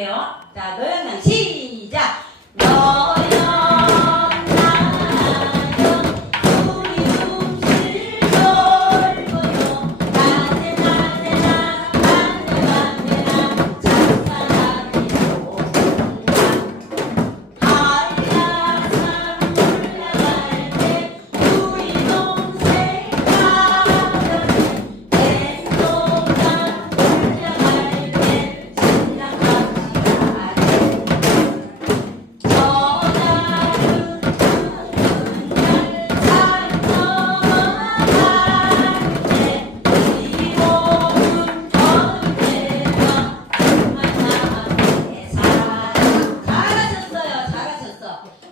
해요. 자, 너였나? 같아.